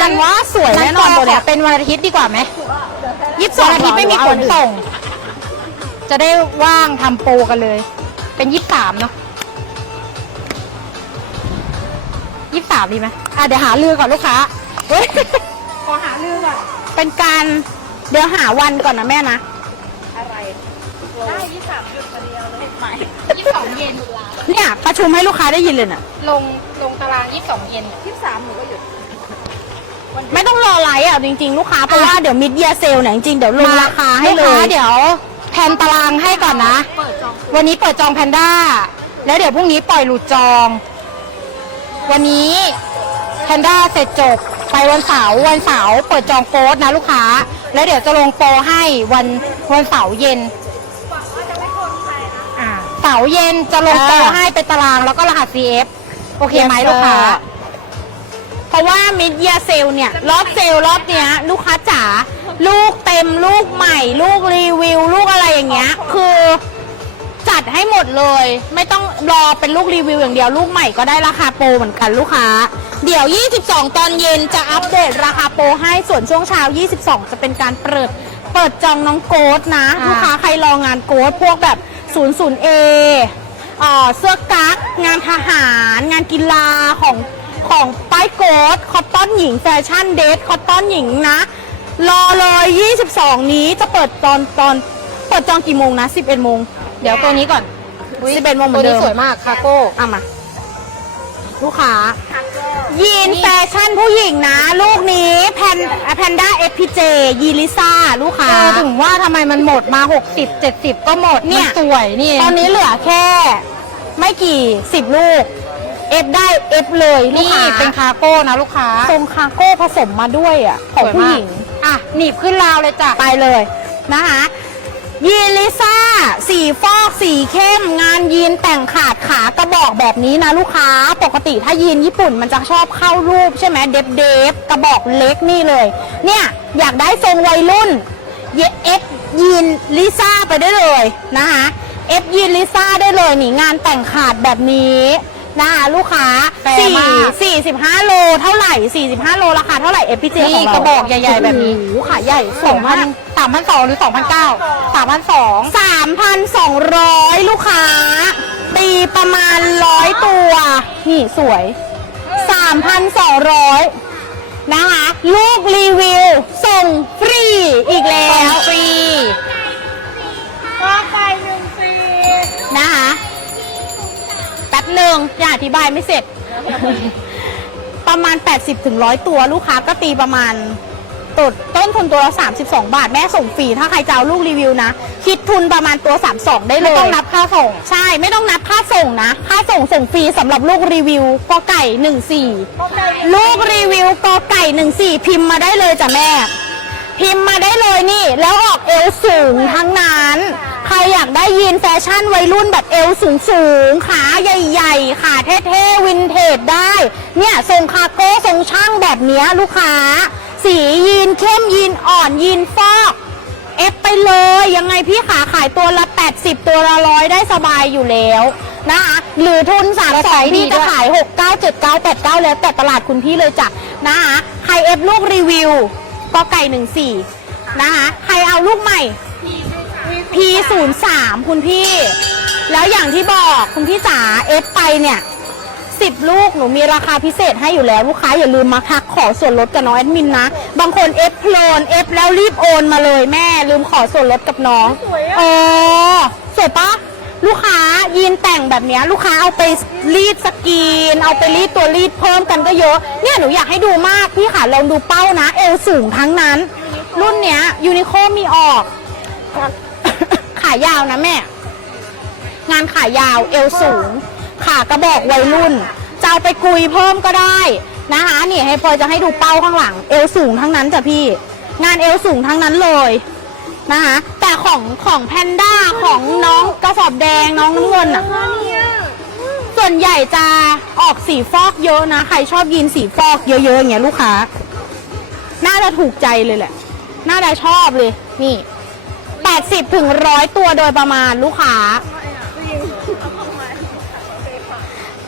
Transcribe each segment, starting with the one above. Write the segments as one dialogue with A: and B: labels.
A: ยันว่าสวยแน่นอนตัวเนี้ยเป็นวันอาทิตย์ดีกว่าไหมยี่สิบสองอาทิตย์ไม่มีขนส่ง จะได้ว่างทำโปรกันเลย เป็นยี่สิบสามเนาะยี่สิบสามดีไหมอะเดี๋ยวหาลือก่อนลูกค้าเฮ้ยขอหาลือก่อนเป็นการเดี๋ยวหาวันก่อนนะแม่นะ
B: อะไรได้ยี่สามหยุดคนเดียวเลยใหม่
A: ยี่สิบสองเย็นเนี่ยประชุมให้ลูกค้าได้ยินเลยน่ะ
B: ลงลงตารางยี่สองเย็นยี่สามหนูก็หยุด
A: ไม่ต้องรอไลฟ์อะจริงๆ ลูกค้าเพราะว่าเดี๋ยวมิดเยียเซลเนี่ยจริงๆเดี๋ยวลงราคาให้เลยเดี๋ยวแพนตารางให้ก่อนนะ
B: เปิดจอง
A: วันนี้เปิดจองแพนด้า แล้วเดี๋ยวพรุ่งนี้ปล่อยหลุดจอง วันนี้แพนด้าเสร็จจบไปวันเสาร์วันเสาร์เปิดจองโค้ดนะลูกค้า แล้วเดี๋ยวจะลงโปรให้วันวันเสาร์เย็นอ่าเสาร์เย็นจะลงโปรให้เป็นตารางแล้วก็รหัส CF โอเคไหมลูกค้าเพ ราะว่ามิดเยียเซลเนี่ย รอบเซลรอบเนี้ย ลูกค้าจ๋าลูกเต็มลูกใหม่ ลูกรีวิว ลูกอะไรอย่างเงี้ย คือจัดให้หมดเลย ไม่ต้องรอเป็นลูกรีวิวอย่างเดียวลูกใหม่ก็ได้ราคาโปรเหมือนกันลูกค้า เดี๋ยว 22 ตอนเย็นจะอัปเดตราคาโปรให้ส่วนช่วงเช้า 22 จะเป็นการเปิดเปิดจองน้องโกดนะ
B: อ่า
A: ลูกค้าใครรองานโกดพวกแบบ 00A เอ่อเสื้อกั๊กงานทหาร งานกีฬาของของ ป้ายโกดคอตตอนหญิงแฟชั่นเดทคอตตอนหญิงนะ รอเลย 22 นี้จะเปิดตอนตอนเปิดจองกี่โมงนะ 11 โมง เดี๋ยวตัวนี้ก่อน11โมงเหมื
B: ตั
A: อ
B: วน
A: เดิ
B: นี้
A: ม
B: สวยมากคาโก้
A: เอามา ลูกค้า ยีนแฟชั่นผู้หญิงนะ ลูกนี้แพนแพนด้าเอพีเจยีลิซ่าลูกค้า
B: เออถึงว่าทำไมมันหมดมา 60 70 ก็หมด
A: เนี่ย
B: มัสวยนี่
A: ตอนนี้เหลือแค่ไม่กี่สิบลูก เอฟได้เอฟเลยลูก
B: นี่
A: ค้า
B: เป็นคาโก้นะลูกค้า
A: ทรงคาโก้ผสมมาด้วยอะของผู้หญิง
B: อะหนีบขึ้นราวเลยจ้ะ
A: ไปเลยนะคะยีนลิซ่า สีฟอกสีเข้ม งานยีนแต่งขาดขากระบอกแบบนี้นะลูกค้า ปกติถ้ายีนญี่ปุ่นมันจะชอบเข้ารูปใช่ไหมเดฟเดฟกระบอกเล็กนี่เลย เนี่ยอยากได้ทรงวัยรุ่น เอฟยีนลิซ่าไปได้เลยนะคะเอฟยีนลิซ่าได้เลยนี่งานแต่งขาดแบบนี้ นะคะลูกค้า
B: แปล
A: สี่
B: มาก
A: สี่สิบห้าโลเท่าไหร่สี่สิบห้าโลราคาเท่าไหร่เอฟพีเจ
B: นี่
A: ของเรา
B: กระบอกใหญ่ ๆ แบบนี้
A: โอ้โหขาใหญ่สองพัน
B: สามพันสองหรือสองพันเก้าสามพันสอง
A: สามพันสองร้อยลูกค้า ตีประมาณร้อยตัว นี่สวยสามพันสองร้อยนะคะ ลูกรีวิว ส่งฟรีอีกแล้ว
B: ฟรี
A: ก็ไปหนึ่งฟรีนะคะแป๊บ หนึ่งอย่าอธิบายไม่เสร็จ ประมาณ 80ถึง100 ตัวลูกค้าก็ตีประมาณตดต้นทุนตัวละ32 บาท แม่ส่งฟรีถ้าใครจะเอาลูกรีวิวนะ คิดทุนประมาณตัว 32 ได้เลย
B: ไม่ต้องนับค่าส่ง
A: ใช่ไม่ต้องนับค่าส่งนะ ค่าส่งส่งฟรีสำหรับลูกรีวิวกอไก่ 14 ลูกรีวิวกอไก่ 14 พิมพ์มาได้เลยจ้ะแม่ พิมพ์มาได้เลยนี่ แล้วออกเอวสูงทั้งนั้น ใครอยากได้ยีนแฟชั่นวัยรุ่นแบบเอวสูงสูงๆขาใหญ่ๆขาเท่ๆวินเทจได้ เนี่ยทรงคาโก้ทรงช่างแบบเนี้ยลูกค้า สียีนเข้มยีนอ่อนยีนฟอกเอฟไปเลยยังไงพี่ขาขายตัวละ 80 ตัวละร้อยได้สบายอยู่แล้วนะคะหรือทุน3ามสายพี่จะขาย 6 9 7 9 8 9 แล้วแต่ตลาดคุณพี่เลยจ้ะนะคะใครเอฟลูกรีวิวก็ไก่14นะคะใครเอาลูกใหม่ P03 คุณพี่ แล้วอย่างที่บอกคุณพี่จ๋าเอฟไปเนี่ย10ลูกหนูมีราคาพิเศษให้อยู่แล้วลูกค้าอย่าลืมมาทักขอส่วนลดกับน้องแอดมินนะ บางคนเอฟโพลนเอฟแล้วรีบโอนมาเลยแม่ลืมขอส่วนลดกับน้องเออสวยปะลูกค้ายีนแต่งแบบเนี้ยลูกค้าเอาไปรีดสกรีน เอาไปรีดตัวรีดเพิ่มกันก็เยอะ เนี่ยหนูอยากให้ดูมากพี่ค่ะลองดูเป้านะ เอวสูงทั้งนั้น รุ่นเนี้ยยูนิโคมีออกขายาวนะแม่ งานขายาวเอวสูง ขากระบอกวัยรุ่นจะเอาไปกุยเพิ่มก็ได้นะคะนี่ให้พลอยจะให้ดูเป้าข้างหลัง เอวสูงทั้งนั้นจ้ะพี่ งานเอวสูงทั้งนั้นเลยนะคะแต่ของของแพนด้าของน้องกระสอบแดงน้องน้ำเงินอะ ส่วนใหญ่จะออกสีฟอกเยอะนะ ใครชอบยีนสีฟอกเยอะๆอย่างเงี้ยลูกค้า น่าจะถูกใจเลยแหละ น่าจะชอบเลย นี่ 80ถึงร้อยตัวโดยประมาณลูกค้า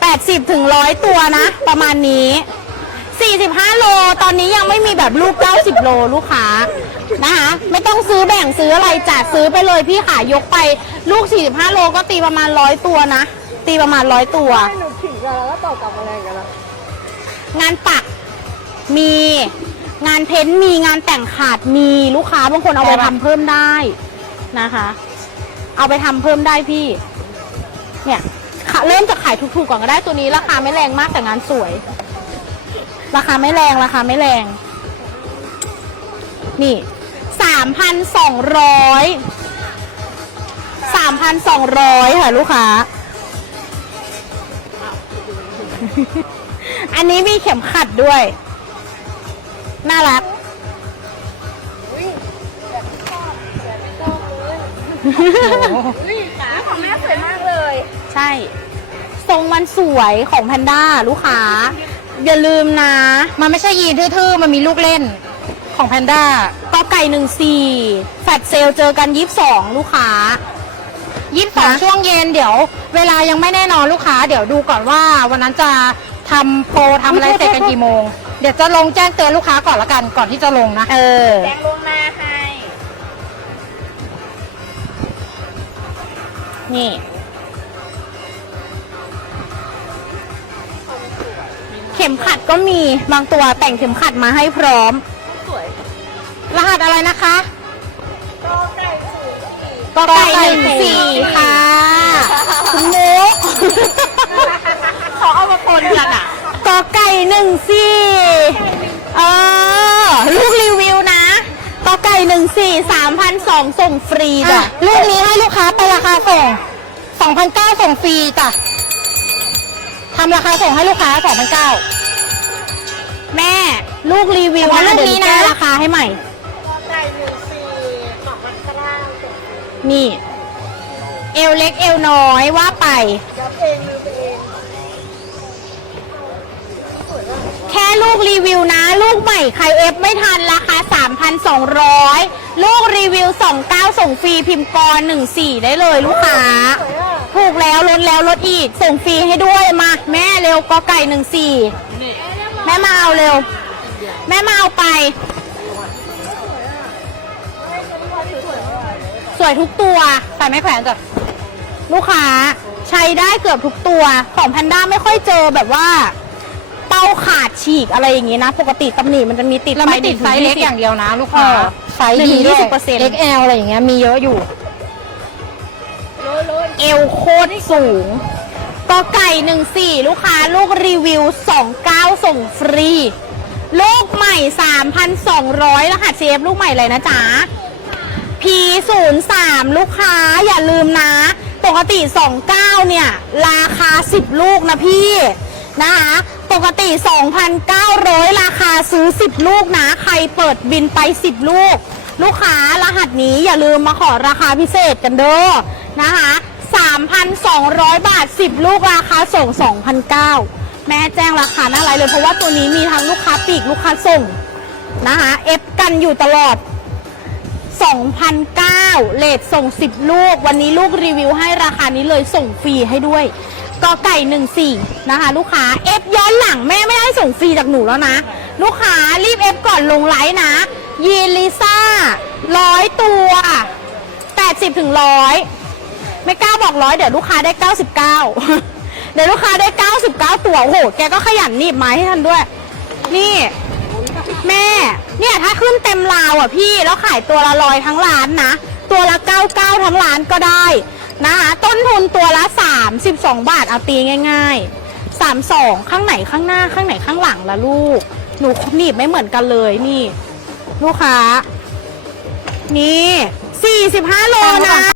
A: 80ถึงร้อยตัวนะ ประมาณนี้ 45 โล ตอนนี้ยังไม่มีแบบลูก 90 โลลูกค้านะคะ ไม่ต้องซื้อแบ่งซื้ออะไรจัดซื้อไปเลยพี่ขายกไปลูก 45 โลก็ตีประมาณ 100 ตัวนะ ตีประมาณ 100 ตัว
B: ให้หนูขิงกันแล้วก็ตอบกลับอะไรกันล่ะ
A: งานปักมีงานเพ้นท์มีงานแต่งขาดมีลูกค้าบางคนเอาไปทำเพิ่มได้ นะคะ เอาไปทำเพิ่มได้พี่ เนี่ยเริ่มจากขายถูกๆก่อนก็ได้ตัวนี้ราคาไม่แรงมากแต่งานสวย ราคาไม่แรงราคาไม่แรง นี่สามพันสองร้อยสามพันสองร้อยค่ะลูกค้า อันนี้มีเข็มขัดด้วย น่ารัก
B: ขาของแม่สวยมากเลย
A: ใช่ ทรงมันสวยของแพนด้าลูกค้า อย่าลืมนะ
C: มันไม่ใช่ยีนทื่อๆ มันมีลูกเล่นของแพนด้าก
A: อไก่หนึ่งสี่แฟดเซลเจอกันยี่สิบสองลูกค้า
C: ยี่สิบสอง
A: นะ
C: ช่วงเย็นเดี๋ยว เวลายังไม่แน่นอนลูกค้า เดี๋ยวดูก่อนว่าวันนั้นจะทำโปรทำอะไรเสร็จกันกี่โมง เดี๋ยวจะลงแจ้งเตือนลูกค้าก่อนละกันก่อนที่จะลงนะ
A: เออ
B: แดงลวงหน้าให้
A: นี่ เข็มขัดก็มีบางตัวแต่งเข็มขัดมาให้พร้อม
B: สวย
C: รหัสอะไรนะคะ
B: ก็ไก่สี่
A: กอไก่หนึ่งสี่ค่ะ คุณมุก
B: เขาเอามาปนกันอะ
A: กอไก่หนึ่งสี่เออ สี่สามพันสองส่งฟรี
C: อะ
A: จ้ะ
C: ลูกนี้ให้ลูกค้าไปราคาส่ง2,900ส่งฟรีจ้ะทำราคาส่งให้ลูกค้า2,900
A: แม่ลูกรีวิว
C: แต่ว่าลูกนี้นะ
A: เดี๋ยวหแก้ราคาให้ใหม่
B: ไก่หนึ่งสี่สองพันเก้า
A: นี่ เอวเล็กเอวน้อยว่าไป
B: ยับเองลืมเอ
A: แค่ลูกรีวิวนะ ลูกใหม่ใครเอฟไม่ทันราคา 3,200 ลูกรีวิว 29 ส่งฟรีพิมพ์กร14 ได้เลยลูกค้า ถูกแล้วลดแล้วลดอีก ส่งฟรีให้ด้วยมา แม่เร็วกอไก่ 14 แม่มาเอาเร็ว แม่มาเอาไป สวยทุกตัว
C: ใส่ไม่แขวนจ้ะ
A: ลูกค้าใช้ได้เกือบทุกตัวของแพนด้าไม่ค่อยเจอแบบว่าาขาดฉีกอะไรอย่างงี้นะ ปกติตำหนิมันจะมีติด
C: เราไม่ติดไซส์เล็กอย่างเดียวนะ ลูกค้า
A: เออ
C: ไซส์ดีด้วย
A: 1-20%
C: XL อะไรอย่างเงี้ยมีเยอะอยู่
A: เอวโคตรสูงกอไก่หนึ่งสี่ลูกค้าลูกรีวิวสองเก้าส่งฟรีลูกใหม่สามพันสองร้อยรหัสเซฟลูกใหม่เลยนะจ๊ะ P 0 3ลูกค้าอย่าลืมนะ ปกติ29เนี่ย ราคา10ลูกนะพี่นะคะ ปกติ 2,900 ราคาซื้อ 10 ลูกนะ ใครเปิดบินไป 10 ลูก ลูกค้ารหัสนี้อย่าลืมมาขอราคาพิเศษกันเด้อนะคะ 3,200 บาท 10 ลูกราคาส่ง 2,900 แม่แจ้งราคาหน้าไลน์เลย เพราะว่าตัวนี้มีทั้งลูกค้าปีกลูกค้าส่งนะคะเอฟกันอยู่ตลอด2,009เลทส่ง 10 ลูก วันนี้ลูกรีวิวให้ราคานี้เลยส่งฟรีให้ด้วย กอไก่14นะคะ ลูกค้าเอฟย้อนหลังแม่ไม่ได้ส่งฟรีจากหนูแล้วนะ ลูกค้ารีบเอฟก่อนลงไลน์นะ ยีลิซ่าร้อยตัว80ถึงร้อยไม่กล้าบอกร้อยเดี๋ยวลูกค้าได้99เก้าเดี๋ยวลูกค้าได้99ตัวโอ้โห แกก็ขยันหนีบไม้ให้ทันด้วย นี่แม่ เนี่ยถ้าขึ้นเต็มราวอะพี่ แล้วขายตัวละร้อยทั้งร้านนะ ตัวละเก้าเก้าทั้งร้านก็ได้ นะคะต้นทุนตัวละสามสิบสองบาทเอาตีง่ายๆสามสองข้างไหนข้างหน้าข้างไหนข้างหลังละลูก หนูหนีบไม่เหมือนกันเลยนี่ ลูกค้า นี่สี่สิบห้าโลนะ